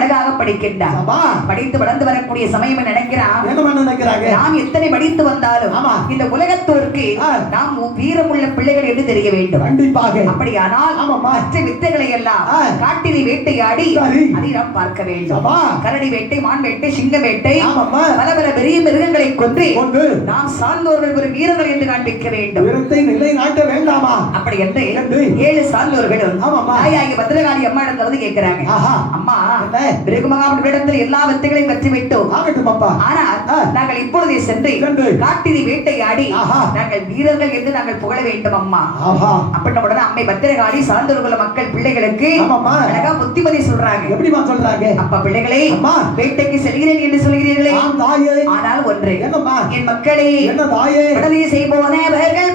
அழகாக படிக்கின்றார். படித்து வளர்ந்து வரக்கூடிய சமயம் நினைக்கிறான், நாம் எத்தனை படித்து வந்தாலும் இந்த உலகத்தோருக்கு நாம் வீரமுள்ள பிள்ளைகள் என்று தெரிய வேண்டும். அப்படியானால் மற்ற வித்தைகளை எல்லாம் காட்டினை வேட்டையாடி அதை நாம் பார்க்க வேண்டும். கரடி வேட்டை, மான் வேட்டை, சிங்க வேட்டை, பல பல பெரிய மிருகங்களை கொண்டு நாம் சார்ந்தோர்கள் ஒரு வீரர்கள் என்று காண்பிக்க வேண்டும். அப்படி என்று 7 சார்ந்தோர்களும் தாயாகி பத்ரகாளி அம்மா இடத்துல வந்து கேட்கிறாங்க, அம்மா இடத்தில் எல்லா வித்தைகளையும் கற்று விட்டோம், ஆனால் நாங்கள் இப்பொழுதே சென்று காட்டினை வேட்டையாடி நாங்கள் வீரர்கள் என்று நாங்கள் புகழ வேண்டும் அம்மா. அப்படின்ன உடனே அம்மை பத்திரகாளி சார்ந்தோர்கள மக்கள் பிள்ளைகளுக்கு அழகா புத்திமதி சொல்றாங்க. எப்படிமா சொல்றாங்க? அப்பா பிள்ளைகளே, வேட்டைக்கு செல்கிறேன் என்று சொல்கிறீர்களே, ஆனால் ஒன்று என் மக்களே, உடனே செய்வோனவர்கள்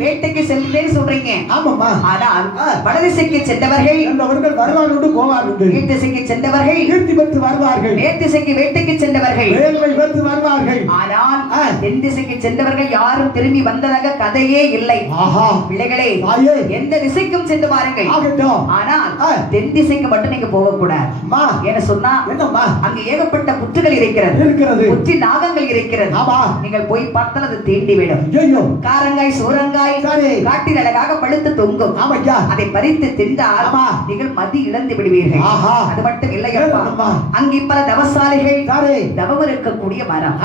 வேட்டைக்கு செல்கிறேன் சொல்றீங்க. ஆனால் வடதிசைக்கு சென்றவர்கள் வரலாறு போவார்கள், திசைக்கு சென்றவர்கள் கீர்த்தி பெற்று வருவார்கள், மேற்திசைக்கு வேட்டைக்கு சென்றவர்கள் வேல்வை பெற்று வருவார்கள். ஆனால் தென் திசைக்கு சென்றவர்கள் யாரும் திரும்பி வந்ததாக கதையே இல்லை. பிள்ளைகளே, எந்த திசைக்கும் சென்று பாருங்கள், ஆனால் தென் திசைக்கு மட்டும் நீங்க போகக்கூடாது. என்ன சொன்னா, அங்க ஏகப்பட்ட புற்றுகள் இருக்கிறது, புற்றி நாகங்கள் இருக்கிறது. நீங்கள் போய் பார்த்தால் அது தீண்டி விடும். காரங்காய் சூரங்காய் காட்டில் அழகாக பழுத்து தொங்கும், அதை பறித்து தின்றால் நீங்கள் மதி இழந்து விடுவீர்கள். அது மட்டும் இல்லை, அங்கே பல தவசாலிகள் தவம் இருக்கக்கூடிய மரம்.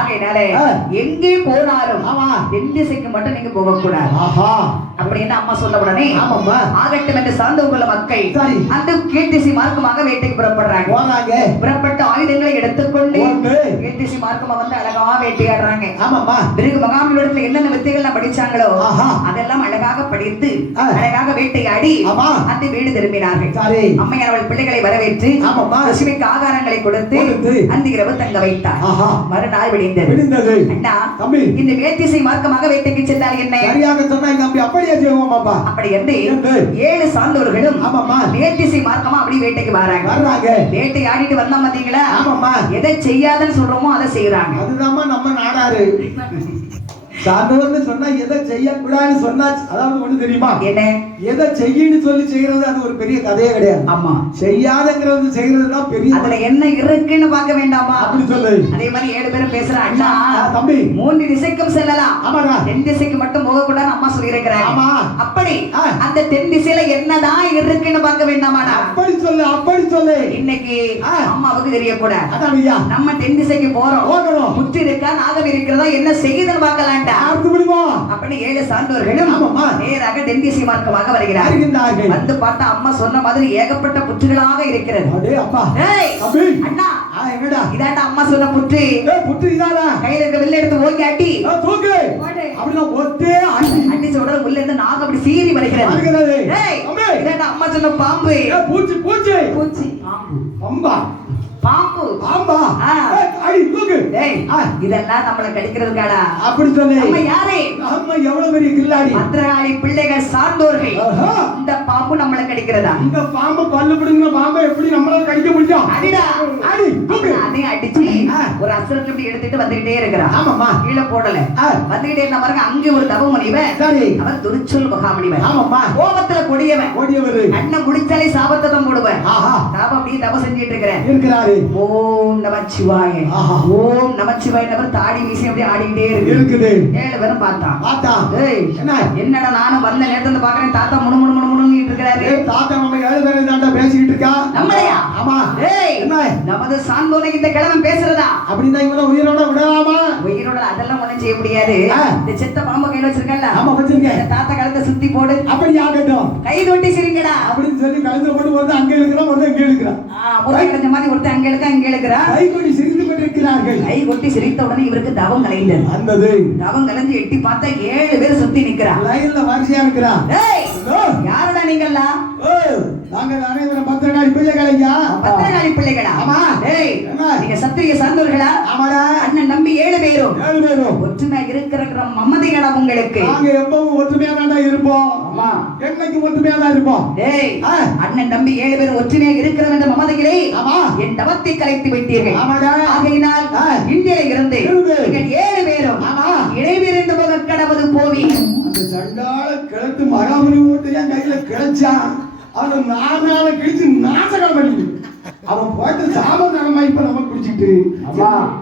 ஆகையினாலே எங்கே போனாலும் தென் திசைக்கு மட்டும் நீங்க போகக்கூடாது அப்படின்னு அம்மா சொல்ல உடனே ஆகட்டும் என்று சார்ந்தவங்கள மக்கள் அந்த கீழ்த்திசை மார்க்கமாக வேட்டைக்கு புறப்படுறாங்க. புறப்பட்ட ஆயுதங்களை எடுத்துக்கொண்டு கீழ்த்திசை மார்க்கமா வந்து அழகா வேட்டையாடுறாங்க. பிறகு மகாமியோடத்துல என்னென்ன வித்தைகள் படிச்சாங்களோ அதெல்லாம் அழகாக படித்து அழகாக வேட்டையாடி அந்த வீடு திரும்பினார்கள். அம்மையார் அவள் பிள்ளைகளை வரவேற்று பசுமைக்கு ஆகாரங்களை கொடுத்து அந்த இரவு தங்க வைத்தார். மறுநாள் விடிந்தது. அண்ணா, இந்த மேற்திசை மார்க்கமாக வேட்டைக்கு சென்றால் என்ன? அப்படி என்று 7 சார்ந்தவர்களும் மேற்திசை மார்க்கமா அப்படி வேட்டைக்கு வராங்க. வேட்டை ஆடிட்டு வந்தா பாத்தீங்களா, எதை செய்யாதன்னு சொல்றோமோ அதை செய்யறாங்க. அதுதான் நம்ம நாடாரு. சார்ந்தவர்னு சொன்னா எதை செய்யக்கூடாதுன்னு சொன்னா, அதாவது ஒண்ணு தெரியுமா, என்ன எதை செய்யன்னு சொல்லி செய்யறது அது ஒரு பெரிய கதையே கிடையாது. ஆமா, செய்யாதங்கிறது செய்யறதுதான் பெரிய. அதுல என்ன இருக்குன்னு பார்க்க வேண்டாமா அப்படி சொல்லு. அதே மாதிரி 7 பேரும் பேசுற, அண்ணா தம்பி 3 திசைக்கும் செல்லலாம், ஆமாடா, தென் திசைக்கு மட்டும் போகக்கூடாதுன்னு அம்மா சொல்லி இருக்கிறாங்க. ஆமா, அப்படி அந்த தென் திசையில என்னதான் இருக்குன்னு பார்க்க வேண்டாமாடா? அப்படி சொல்லு, அப்படி சொல்லு. இன்னைக்கு அம்மாவுக்கு தெரியக்கூடாது. அதான் ஐயா, நம்ம தென் திசைக்கு போறோம், புத்தி இருக்கா நாகம் இருக்கிறதா என்ன செய்யுதுன்னு பார்க்கலாம். அப்படி 7 சார்ந்தவர்களும் நேராக தென் திசை மார்க்கமாக வருகிறார்கள். வந்து பார்த்தா அம்மா சொன்ன மாதிரி ஏகப்பட்ட புற்றுகளாக இருக்கிறது. அண்ணா, இதாண்டா அம்மா சொன்ன புற்று. கையில இருக்க வில்ல எடுத்து ஓங்கி அடி அடிச்ச உடனே உள்ள இருந்து நாகம் அப்படி சீறி வருகிறது. இதாண்டா அம்மா சொன்ன பாம்பு. பூச்சி பூச்சி பூச்சி பாம்பா பாம்பு பாம்பா அடி தூக்கு. டேய், இதெல்லாம் நம்மள கடிக்கிறதுக்காடா அப்படி சொல்லு. நம்ம யாரே, நம்ம எவ்வளவு பெரிய கில்லாடி பத்ரகாளி பிள்ளைகள் சார்ந்தோர்கள். இந்த பாம்பு நம்மள கடிக்கிறதா? இந்த பாம்பு பல்லு பிடுங்கின பாம்பை எப்படி நம்மளால கடிக்க முடியும்? அடிடா அடி தூக்கு. அதே அடிச்சு ஒரு அஸ்திரத்தை இப்படி எடுத்துட்டு வந்துட்டே இருக்கறான். ஆமாமா, கீழ போடல, வந்துட்டே இருந்த பாருங்க. அங்க ஒரு தவ முனிவன், சரி, அவன் துரிச்சொல் மகாமுனிவன். ஆமாமா, கோபத்துல கொடியவன். கொடியவர் அண்ணன் முடிச்சாலே சாபத்தை தான் போடுவேன். ஆஹா, தாப அப்படியே தவ செஞ்சிட்டு இருக்கறேன். சரி. ஓம் நமச்சிவாய. ஆஹா. ஓம் நமச்சிவாய நபர் தாடி வீசி அப்படியே ஆடிட்டே இருக்குது. 7 பேரும் பார்த்தான். ஏய் என்ன என்னடா நானும் வந்த நேரத்துல இருந்து பாக்குறேன் தாத்தா முணு முணு முணு முணுன்னு இருக்காரு. தாத்தா நம்ம 7 பேரும் தாண்டா பேசிக்கிட்டு இருக்கா. நம்மளையா? ஆமா. ஏய் என்ன நமது சாந்தோனை இந்த கிழவன் பேசுறதா? அப்படின்னா இவன உயிரோட விடலாமா? உயிரோட அதெல்லாம் ஒண்ணும் செய்ய முடியாது. இந்த செத்த பாம்பை கையில வச்சிருக்கல. ஆமா வச்சிருக்கேன். இந்த தாத்தா கழுத்தை சுத்தி போடு. அப்படி ஆகட்டும். கை தொட்டி சிரிங்கடா அப்படின்னு சொல்லி கழுத்தை போட்டு வந்து அங்க இழுக்கிறான் வந்து இங்க இழுக்கிறான். முறை கிடைச்ச மாதிரி ஒருத்தர் அங்க இழுக்க அங்க இழுக்கிறா. கை கொட்டி சிரித்து கொண்டிருக்கிறார்கள். கை கொட்டி சிரித்த உடனே இவருக்கு தவம் கலைந்தது. அந்தது தவம் கலைஞ்சு எட்டி பார்த்தா 7 பேர் சுத்தி நிக்கிறா. லைன்ல வரிசையா இருக்கிறா. ஏய் யாருடா நீங்கெல்லாம்? நாங்க அனைவரும் பத்திரகாளி பிள்ளைகளையா. பத்திரகாளி பிள்ளைகளா? ஆமா. ஏய் நீங்க சத்திரிய சார்ந்தவர்களா? ஆமாடா. அண்ணன் நம்பி 7 பேரும் 7 பேரும் ஒற்றுமை இருக்கிற மமதைகளா உங்களுக்கு? நாங்க எப்பவும் ஒற்றுமையா தான் இருப்போம். ஆமா. என்னைக்கு ஒற்றுமையா தான் இருப்போம். ஏய் அண்ணன் நம்பி 7 பேரும் ஒற்றுமையா இருக்கிற இந்த மமதைகளை ஆமா என் தவத்தை கலைத்து விட்டீர்கள். ஆமாடா. ஆகையினால் இந்தியில இருந்து நீங்கள் 7 பேரும் ஆமா இடைவிருந்து போக கடவுது போவி. அந்த சண்டால கிழத்து மகாபலி ஓட்டு என் கையில கிழச்சான். அவன் 4 நாளை கழிச்சு நாசகம் பண்ணி அவன் போயிட்டு சாமதானமா இப்ப நம்ம குடிச்சிட்டு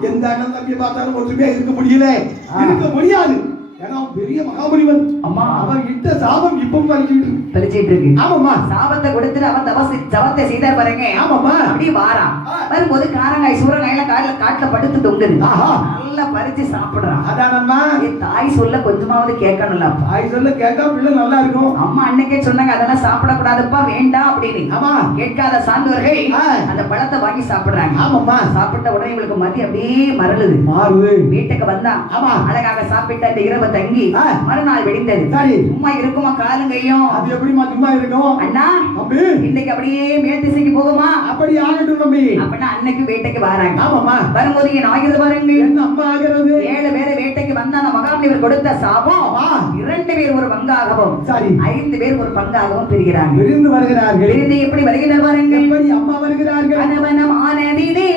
எந்த அண்ணன் தம்பி பார்த்தாலும் ஒற்றுமையா இருக்க முடியல. இருக்க முடியாது. ஏன்னா பெரிய மகாபலிவன். அம்மா அவன் இட்ட சாபம் இப்பவும் பறிச்சிட்டு இருக்கு. ஆமாம்மா. சாபத்தை கொடுத்துட்டு அவன் தவத்தை செய்தார் பாருங்க. ஆமாம்மா. அப்படியே வாரான். வரும்போது காரங்காய் சூரங்காயில காட்டுல படுத்து தொங்குது. நல்லா பறிச்சு சாப்பிடுறான். அதானம்மா. தாய் சொல்ல கொஞ்சமாவது கேட்கணும்ல. தாய் சொல்ல கேட்க பிள்ளை நல்லா இருக்கும். அம்மா அன்னைக்கே சொன்னாங்க அதெல்லாம் சாப்பிடக்கூடாதுப்பா வேண்டாம் அப்படின்னு. ஆமா கேட்காத சார்ந்தவர்கள் அந்த பழத்தை வாங்கி சாப்பிடுறாங்க. ஆமாம்மா. சாப்பிட்ட உடனே இவங்களுக்கு மதி அப்படியே மறலுது. மாறுது. வீட்டுக்கு வந்தான். ஆமா அழகாக சாப்பிட்ட இந்த இரவு தங்கி மறுநாள் வெடிந்தது. சும்மா இருக்குமா காலங்கையும்? அது எப்படிமா சும்மா இருக்கும்? அண்ணா தம்பி இன்னைக்கு அப்படியே மேல் திசைக்கு போகுமா? அப்படி ஆகட்டும் தம்பி. அப்படின்னா அன்னைக்கு வேட்டைக்கு வராங்க. ஆமாம்மா. வரும்போது என் ஆகிறது பாருங்க. என்ன அம்மா ஆகிறது? 7 பேரை வேட்டைக்கு வந்தான மகாபலிவர் கொடுத்த சாபம் 2 பேர் ஒரு பங்காகவும் சரி 5 பேர் ஒரு பங்காகவும் பிரிகிறாங்க. விருந்து வருகிறார்கள். விருந்து எப்படி வருகிறார் பாருங்க. எப்படி அம்மா வருகிறார்கள்? அனவனம் ஆனதிலே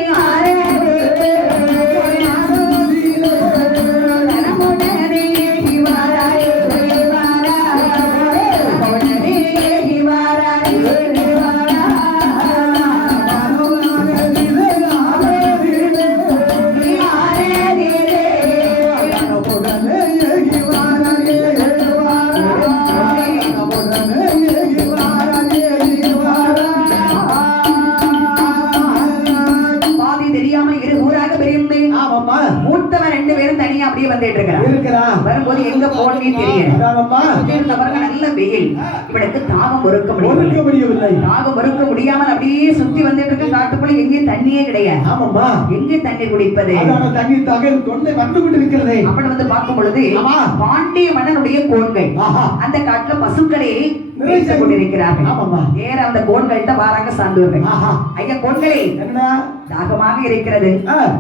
மூத்தவன் 2 பேரும் தனியா அப்படியே வந்துட்டு இருக்கிறான். வரும்போது எங்க போனே தெரியல. நல்ல வெயில். இவனுக்கு தாகம் பொறுக்க முடியவில்லை. தாகம் பொறுக்க முடியாமல் அப்படியே சுத்தி வந்துட்டு இருக்க. காட்டுக்குள்ள எங்கேயும் தண்ணியே கிடையாது. ஆமாம்மா. எங்கே தண்ணி குடிப்பது? தண்ணி தாக தொண்டை வந்து கொண்டு இருக்கிறது. அப்படி வந்து பார்க்கும் பொழுது பாண்டிய மன்னனுடைய கோன்கள் அந்த காட்டுல பசுக்களை மேய்த்து கொண்டிருக்கிறார்கள். நேர அந்த கோன்கள்கிட்ட வாராங்க சார்ந்தவர்கள். ஐயா கோன்களே தாகமாக இருக்கிறது.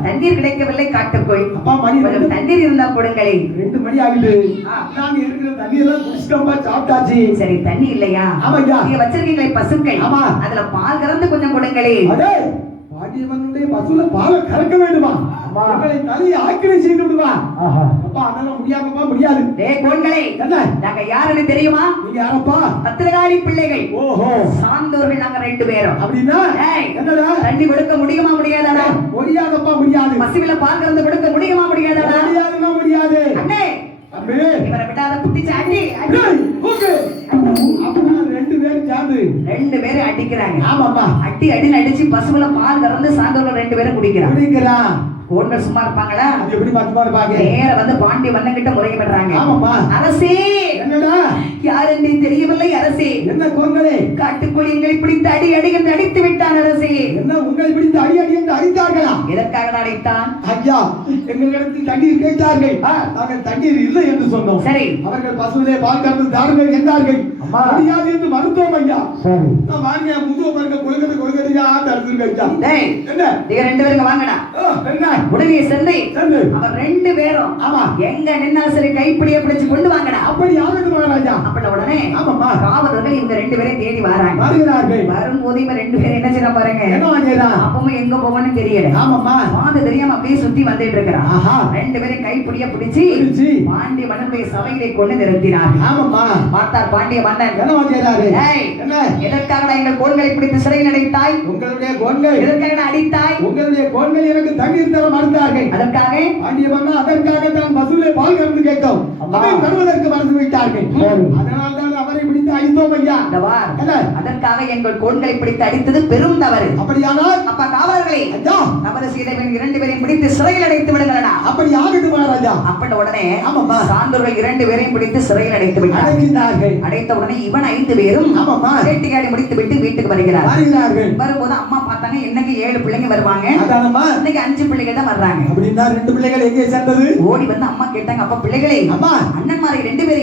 தண்ணீர் கிடைக்கவில்லை காட்டுக்குள். கொஞ்சம் தண்ணீர் இருந்தா கொடுங்களே. 2 மணி ஆகுது. நாங்க இருக்கிற தண்ணி எல்லாம் குடிச்சிட்டோம்பா சாப்பிட்டாச்சு. சரி தண்ணி இல்லையா? நீங்க வச்சிருக்கீங்களே பசுக்கள். அதுல பால் கறந்து கொஞ்சம் கொடுங்களே. பாண்டியவனுடைய பசுல பாலை கறக்க வேண்டுமா? மகளை தலையை ஆக்கிரை செய்து விடுவா. அப்பா அதெல்லாம் முடியாதப்பா முடியாது. கோன்களே நாங்க யாருன்னு தெரியுமா? நீங்க யாரப்பா? பத்திரகாளி பிள்ளைகள். ஓஹோ சார்ந்தவர்கள் நாங்க 2 பேரும். அப்படின்னா என்னடா தண்ணி கொடுக்க முடியுமா முடியாதாடா? முடியாதப்பா முடியாது. பசுவில பால் கறந்து கொடுக்க முடியுமா முடியாதாடா? முடியாதுன்னா முடியாது. அண்ணே இவரை விடாத குட்டிச்சு அடி ஓகே. அப்பனா 2 பேரும் சேர்ந்து 2 பேரும் அடிக்கிறாங்க. ஆமாப்பா. அடின்னு அடிச்சு பசுவில பால் கறந்து சார்ந்தவர்கள் 2 பேரும் குடிக்கிறான். கோன்கள் சும்மா இருப்பாங்களா? எப்படி சும்மா இருப்பாங்க? நேர வந்து பாண்டி வண்ணன் கிட்ட முறையிடுறாங்க. ஆமாப்பா. அரசே என்னடா யார் என்று தெரியவில்லை அரசே. என்ன கோன்களே? காட்டுக்குள் எங்களை பிடித்து அடி என்று அடித்து விட்டான் அரசே. என்ன உங்களை பிடித்து அடி என்று அடித்தார்களா? எதற்காக அடித்தான்? ஐயா எங்களிடத்தில் தண்ணீர் கேட்டார்கள். நாங்கள் தண்ணீர் இல்லை என்று சொன்னோம். சரி அவர்கள் பசுவிலே பால் கறந்து தாருங்கள் என்றார்கள். முடியாது என்று மறுத்தோம் ஐயா. சரி நான் வாங்க முதுவ பாருங்க கொள்கதையா தடுத்துருங்க ஐயா. டேய் என்ன நீங்க 2 பேரும் வாங்கடா. என்ன உடனே சென்று அவர் 2 பேரும் ஆமா எங்க நின்னா சரி கைப்பிடியே பிடிச்சு கொண்டு வாங்கடா. அப்படி ஆகட்டும் மகாராஜா. அப்படின்ன உடனே ஆமாம்மா. காவலர்கள் இவங்க 2 பேரையும் தேடி வராங்க. வருகிறார்கள். வரும்போது இவங்க 2 பேரும் என்ன செய்யறான் பாருங்க. என்ன வாங்கிறான்? அப்பவும் எங்க போவான்னு தெரியல. ஆமாம்மா. பாதை தெரியாம அப்படியே சுத்தி வந்துட்டு இருக்கிறான். ஆஹா. 2 பேரும் கைப்பிடிய பிடிச்சி பிடிச்சி பாண்டிய மன்னனுடைய சபையிலே கொண்டு நிறுத்தினார். ஆமாம்மா. பார்த்தார் பாண்டிய மன்னன். என்ன வாங்கிறாரு? ஏய், என்ன? எதற்காக எங்கள் கோள்களை பிடித்து சிறையில் அடைத்தாய்? உங்களுடைய கோன்கள், எதற்காக அடித்தாய்? உங்களுடைய கோன்கள் எனக்கு தண்ணீர் தர மறுத்தார்கள். அதற்காக பாண்டிய மன்னா அதற்காக தான் பசுவிலே பால் கறந்து கேட்டோம். அதை தருவதற்கு மறந்து விட்டார்கள். அதனால் தான் அவரை பிடித்து அடித்தோம் ஐயா. இந்த வார். என்ன? அதற்காக எங்கள் கோள்களை பிடித்து அடித்தது பெரும் தவறு. அப்படியானால் அப்பா காவலர்களே, ஐயா, தவறு செய்தவன் 2 பேரையும் பிடித்து சிறையில் அடைத்து விடுங்களா. அப்படி ஆகட்டும் மகாராஜா. அப்படி உடனே ஆமாம்மா. சான்றோர்கள் 2 பேரையும் பிடித்து சிறையில் அடைத்து விட்டார். அடைக்கிறார்கள். அடைத்த உடனே இவன் 5 பேரும் ஆமாம்மா. வேட்டையாடி முடித்து விட்டு வீட்டுக்கு வருகிறார். வருகிறார்கள். வரும்போது அம்மா பார்த்தாங்க, இன்னைக்கு 7 பிள்ளைங்க வருவாங்க, அதானம்மா. இன்னைக்கு 5 பிள்ளைங்க தான் வர்றாங்க. அப்படின்னா 2 பிள்ளைகள் எங்கே சேர்ந்தது? ஓடி வந்து அம்மா கேட்டாங்க, அப்பா பிள்ளைகளே, அம்மா, அண்ணன்மாரை 2 பேரை